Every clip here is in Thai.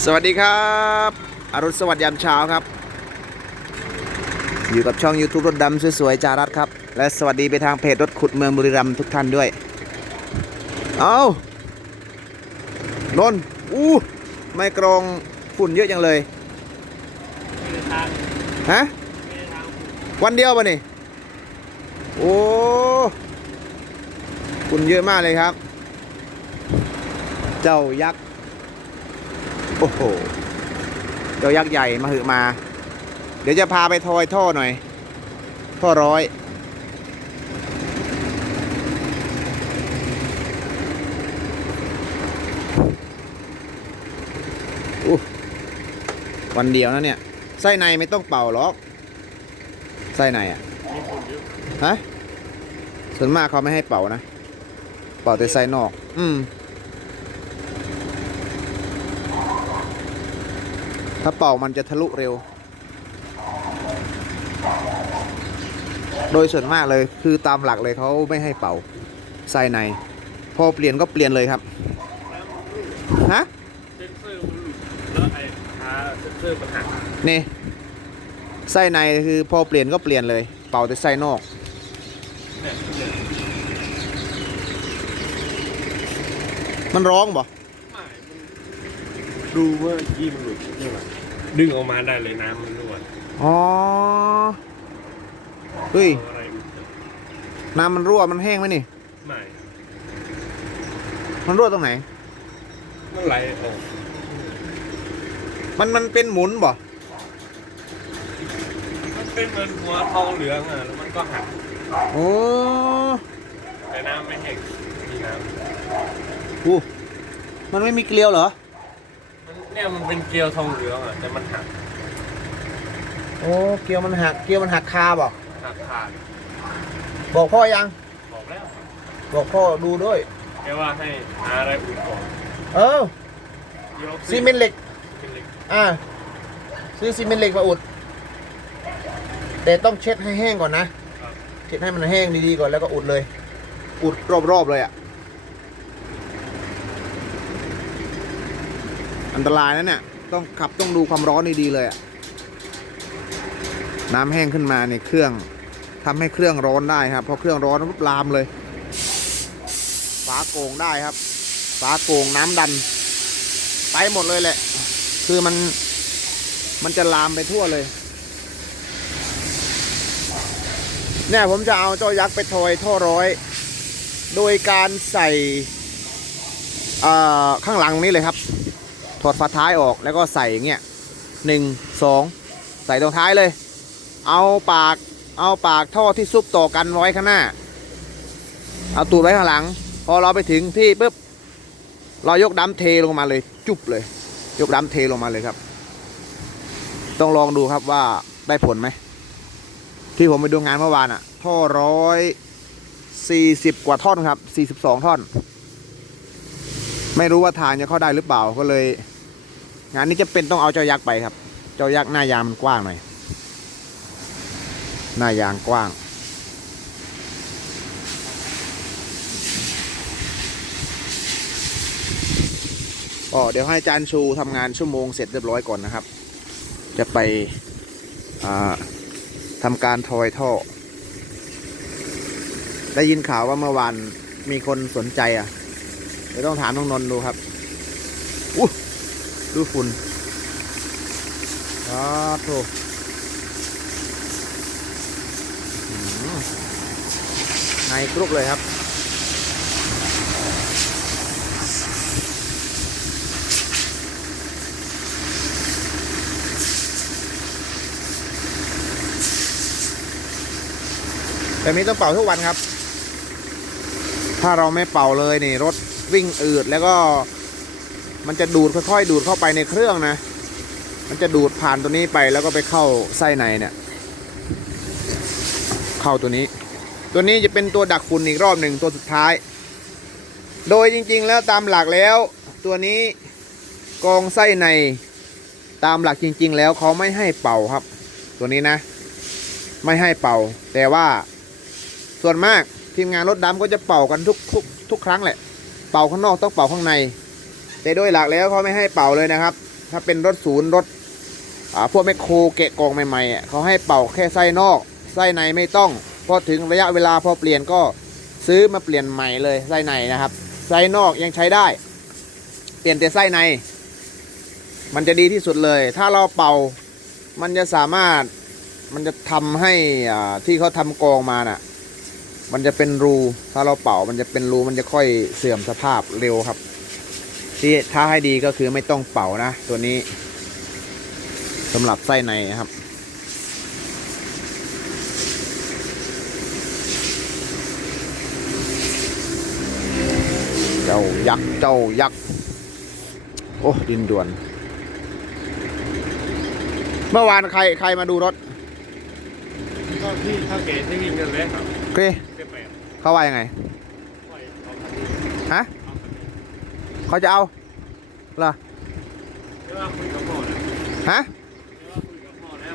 สวัสดีครับอรุณสวัสดิ์ยามเช้าครับ อยู่กับช่อง YouTube รถดำสวยๆจารัสครับ และสวัสดีไปทางเพจรถขุดเมืองบุรีรัมย์ทุกท่านด้วย เอานนอู้ไม่กรองฝุ่นเยอะจังเลยฮะวันเดียวปะนี่ โอ้ฝุ่นเยอะมากเลยครับ เจ้ายักษ์ โอ้โหเจ้ายักษ์ใหญ่มาหือมา เดี๋ยวจะพาไปทอยท่อหน่อย ท่อร้อยวันเดียวนะเนี่ย ไส้ในไม่ต้องเป่าหรอกไส้ในอะฮะส่วนมากเขาไม่ให้เป่านะ เป่าแต่ไส้นอก อืม ถ้าเป่ามันจะทะลุเร็ว โดยส่วนมากเลยคือตามหลักเลยเขาไม่ให้เป่าไส้ใน พอเปลี่ยนก็เปลี่ยนเลยครับ ฮะเซนเซอร์มันหลุดแล้วไอ้ขาเซนเซอร์มันหักนี่ไส้ในคือพอเปลี่ยนก็เปลี่ยนเลย เป่าแต่ไส้นอก มันร้องบ่ดูว่ายี่มันหลุดนี่หว่า ดึงออกมาได้เลยน้ำมันรั่วอ๋อเฮ้ยเอาอะไรอุดน้ำมันรั่วมันแห้งไหมนี่ ไม่มันรั่วตรงไหน มันไหลออกมันมันเป็นหมุนบ่มันเป็นเหมือนหัวทองเหลืองอะแล้วมันก็หักโอ้แต่น้ำไม่แห้งมีน้หูมันไม่มีเกลียวเหรอำมัน เนี่ยมันเป็นเกลียวทองเหลืองอะแต่มันหักโอ้เกลียวมันหักเกลียวมันหักคาบ่หักขาดบอกพ่อยัง บอกแล้วบอกพ่อดูด้วยแค่ว่าให้หาอะไรอุดก่อนเออยกซีเมนต์เหล็กเป็นเหล็กอ่าซื้อซีเมนต์เหล็กมาอุด แต่ต้องเช็ดให้แห้งก่อนนะ ครับเช็ดให้มันแห้งดีๆก่อนแล้วก็อุดเลย อุดรอบๆเลยอะ อันตรายนะเนี่ยต้องขับต้องดูความร้อนดีๆเลยอะน้ำแห้งขึ้นมาในเครื่องทำให้เครื่องร้อนได้ครับพอเครื่องร้อนปุ๊บลามเลยฝาโกงได้ครับฝาโกงน้ำดันไปหมดเลยแหละ คือมันมันจะลามไปทั่วเลย เนี่ยผมจะเอาเจ้ายักษ์ไปทอยท่อร้อย โดยการใส่ข้างหลังนี้เลยครับ ถอดฝาท้ายออกแล้วก็ใส่อย่างเงี้ยหนึ่งสองใส่ตรงท้ายเลย เอาปากเอาปากท่อที่ซุบต่อกันไว้ข้างหน้า เอาตูดไว้ข้างหลัง พอเราไปถึงที่ปุ๊บเรายกดัมเทลงมาเลย จุบเลย ยกดัมเทลงมาเลยครับ ต้องลองดูครับว่าได้ผลไหมที่ผมไปดูงานเมื่อวานอะท่อร้อยสี่สิบกว่าท่อนครับสี่สิบสองท่อน ไม่รู้ว่าทางจะเข้าได้หรือเปล่าก็เลย งานนี้จะเป็นต้องเอาเจ้ายักษ์ไปครับ เจ้ายักษ์หน้ายางมันกว้างหน่อย หน้ายางกว้างก็เดี๋ยวให้อาจารย์ชูทำงานชั่วโมงเสร็จเรียบร้อยก่อนนะครับ จะไปอ่าทำการทอยท่อ ได้ยินข่าวว่าเมื่อวานมีคนสนใจอะเดี๋ยวต้องถามน้องนนท์ดูครับอู้ ดูฝุ่นอ้าโถในกรุกเลยครับแบบนี้ต้องเป่าทุกวันครับ ถ้าเราไม่เป่าเลยนี่รถวิ่งอืดแล้วก็ มันจะดูดค่อยๆ ดูดเข้าไปในเครื่องนะ มันจะดูดผ่านตัวนี้ไปแล้วก็ไปเข้าไส้ในเนี่ย เข้าตัวนี้ ตัวนี้จะเป็นตัวดักฝุ่นอีกรอบหนึ่งตัวสุดท้าย โดยจริงๆแล้วตามหลักแล้ว ตัวนี้กองไส้ในตามหลักจริง ๆ แล้วเขาไม่ให้เป่าครับ ตัวนี้นะ ไม่ให้เป่า แต่ว่าส่วนมากทีมงานรถดำก็จะเป่ากันทุกทุกทุกครั้งแหละ เป่าข้างนอกต้องเป่าข้างใน แต่โดยหลักแล้วเขาไม่ให้เป่าเลยนะครับ ถ้าเป็นรถศูนย์รถอ่าพวกแมคโครเกะกองใหม่ๆอะเขาให้เป่าแค่ไส้นอก ไส้ในไม่ต้องพอถึงระยะเวลาพอเปลี่ยนก็ซื้อมาเปลี่ยนใหม่เลยไส้ในนะครับ ไส้นอกยังใช้ได้ เปลี่ยนแต่ไส้ใน มันจะดีที่สุดเลย ถ้าเราเป่ามันจะสามารถมันจะทำให้อ่าที่เขาทำกองมาน่ะ มันจะเป็นรู ถ้าเราเป่ามันจะเป็นรูมันจะค่อยเสื่อมสภาพเร็วครับ ที่ถ้าให้ดีก็คือไม่ต้องเป่านะ ตัวนี้สำหรับไส้ในนะครับ เจ้ายักษ์เจ้ายักษ์โอ้ดินด่วน เมื่อวานใครใครมาดูรถก็ที่เท่าแก่ที่วิ่งกันเลยครับโอเคเจ็ดแปดเขาว่ายังไงปล่อยเอาคันนี้ฮะ เขาจะเอาเหรอเดี๋ยวว่าคุยกับพ่อแล้วฮะเดี๋ยวว่าคุยกับพ่อแล้ว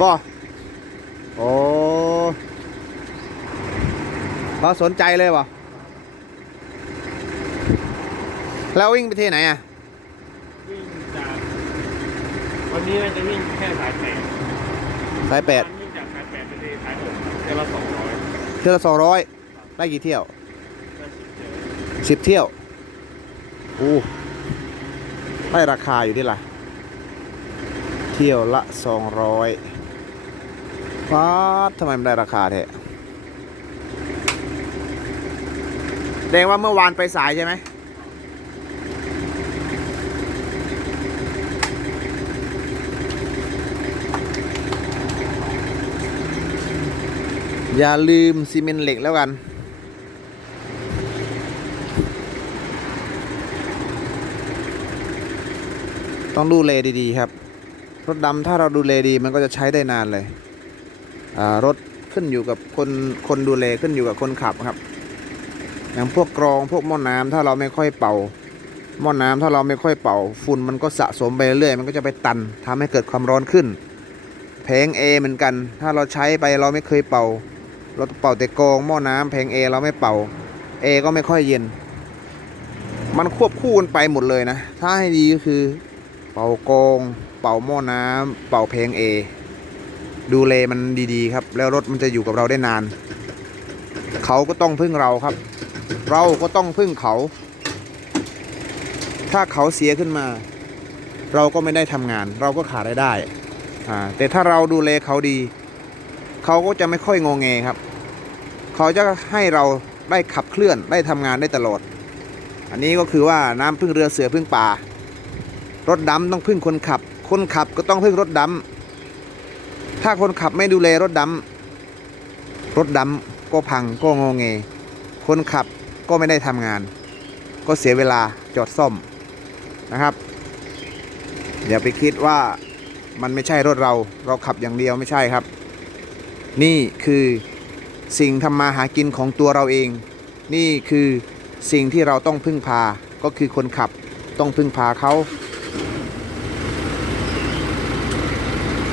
บอโอ้เขาสนใจเลยวะแล้ววิ่งไปที่ไหนอะ วิ่งจากวันนี้น่าจะวิ่งแค่สายแปดสายแปดวิ่งจากสายแปดไปที่สายหกเดือนละสองร้อยเที่ยวละสองร้อยได้กี่เที่ยวได้สิบเดือนสิบเที่ยว อู้ได้ราคาอยู่ที่ละเที่ยวละสองร้อยฟ้าดทำไมมันได้ราคาแท้แสดงว่าเมื่อวานไปสายใช่ไหมอย่าลืมซีเมนต์เหล็กแล้วกัน ต้องดูแลดีๆครับ รถดำถ้าเราดูแลดีมันก็จะใช้ได้นานเลยรถขึ้นอยู่กับคนคนดูแลขึ้นอยู่กับคนขับครับอย่างพวกกรองพวกหม้อน้ำถ้าเราไม่ค่อยเป่าหม้อน้ำถ้าเราไม่ค่อยเป่า ฝุ่นมันก็สะสมไปเรื่อยมันก็จะไปตันทำให้เกิดความร้อนขึ้นแผงเอเหมือนกัน ถ้าเราใช้ไปเราไม่เคยเป่า เราเป่าแต่กรองหม้อน้ำแผงเอเราไม่เป่าเอก็ไม่ค่อยเย็น มันควบคู่กันไปหมดเลยนะ ถ้าให้ดีก็คือ เป่ากองเป่าหม้อน้ำ เป่าเพลงเอ ดูเลมันดีๆครับ แล้วรถมันจะอยู่กับเราได้นาน เขาก็ต้องพึ่งเราครับ เราก็ต้องพึ่งเขา ถ้าเขาเสียขึ้นมา เราก็ไม่ได้ทำงาน เราก็ขาดรายได้อ่าแต่ถ้าเราดูแลเขาดี เขาก็จะไม่ค่อยงงเงครับ เขาจะให้เราได้ขับเคลื่อนได้ทำงานได้ตลอด อันนี้ก็คือว่าน้ำพึ่งเรือเสือพึ่งป่า รถดำต้องพึ่งคนขับ คนขับก็ต้องพึ่งรถดำถ้าคนขับไม่ดูแลรถดำรถดำก็พังก็งอเงคนขับก็ไม่ได้ทำงาน ก็เสียเวลาจอดซ่อมนะครับ อย่าไปคิดว่ามันไม่ใช่รถเรา เราขับอย่างเดียวไม่ใช่ครับ นี่คือสิ่งทำมาหากินของตัวเราเอง นี่คือสิ่งที่เราต้องพึ่งพาก็คือคนขับต้องพึ่งพาเขา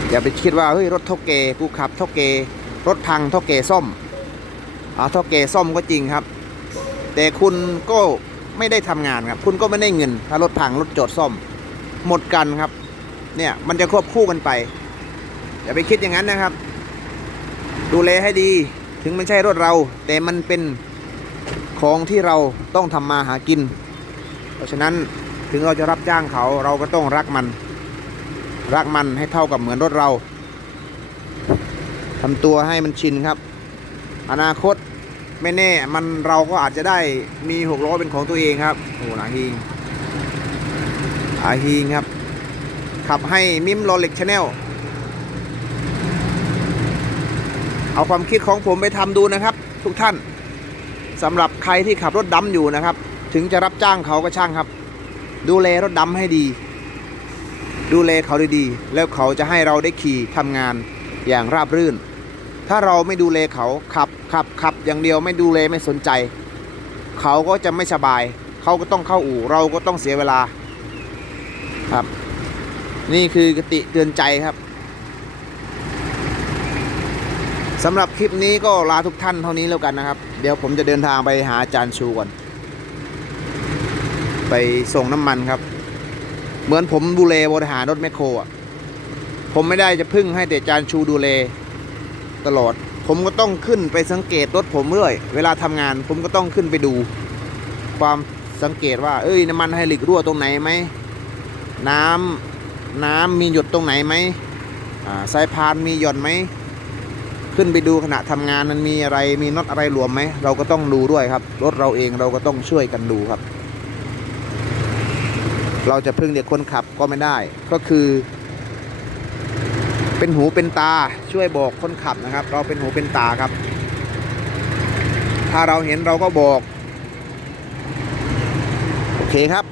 อย่าไปคิดว่าเฮ้ยรถเท่าเกกูขับเท่าเกรถพังเท่าเกซ่อมอ่าเท่าเกซ่อมก็จริงครับ แต่คุณก็ไม่ได้ทำงานครับ คุณก็ไม่ได้เงิน ถ้ารถพังรถจอดซ่อม หมดกันครับ เนี่ยมันจะควบคู่กันไป อย่าไปคิดอย่างนั้นนะครับ ดูแลให้ดีถึงไม่ใช่รถเรา แต่มันเป็นของที่เราต้องทำมาหากิน เพราะฉะนั้น ถึงเราจะรับจ้างเขาเราก็ต้องรักมัน รักมันให้เท่ากับเหมือนรถเราทำตัวให้มันชินครับ อนาคตไม่แน่มันเราก็อาจจะได้มีหกล้อเป็นของตัวเองครับโอ้หนาฮิงอาฮิงครับ ขับให้มิมโรเล็กชาแนลเอาความคิดของผมไปทำดูนะครับ ทุกท่านสำหรับใครที่ขับรถดำอยู่นะครับ ถึงจะรับจ้างเขาก็ช่างครับ ดูแลรถดำให้ดี ดูแลเขาดีๆ แล้วเขาจะให้เราได้ขี่ทำงานอย่างราบรื่น ถ้าเราไม่ดูแลเขาขับขับขับอย่างเดียวไม่ดูแลไม่สนใจ เขาก็จะไม่สบาย เขาก็ต้องเข้าอู่ เราก็ต้องเสียเวลาครับ นี่คือกติเตือนใจครับสำหรับคลิปนี้ก็ลาทุกท่านเท่านี้แล้วกันนะครับ เดี๋ยวผมจะเดินทางไปหาอาจารย์ชูก่อน ไปส่งน้ำมันครับ เหมือนผมดูแลบริหารรถแมคโครอะ ผมไม่ได้จะพึ่งให้แต่จานชูดูแลตลอด ผมก็ต้องขึ้นไปสังเกตรถผมเรื่อย เวลาทำงาน ผมก็ต้องขึ้นไปดู ความสังเกตว่า เอ้ยน้ำมันไฮดรอลิกรั่วตรงไหนไหม น้ำน้ำมีหยดตรงไหนไหมสายพานมีหย่อนไหม ขึ้นไปดูขณะทำงานมันมีอะไรมีน็อตอะไรหลวมไหม เราก็ต้องดูด้วยครับ รถเราเองเราก็ต้องช่วยกันดูครับ เราจะพึ่งเด็กคนขับก็ไม่ได้ ก็คือ เป็นหูเป็นตาช่วยบอกคนขับนะครับ เราเป็นหูเป็นตาครับ ถ้าเราเห็นเราก็บอก โอเคครับ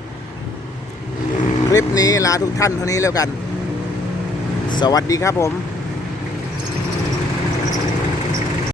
คลิปนี้ลาทุกท่านเท่านี้แล้วกัน สวัสดีครับผม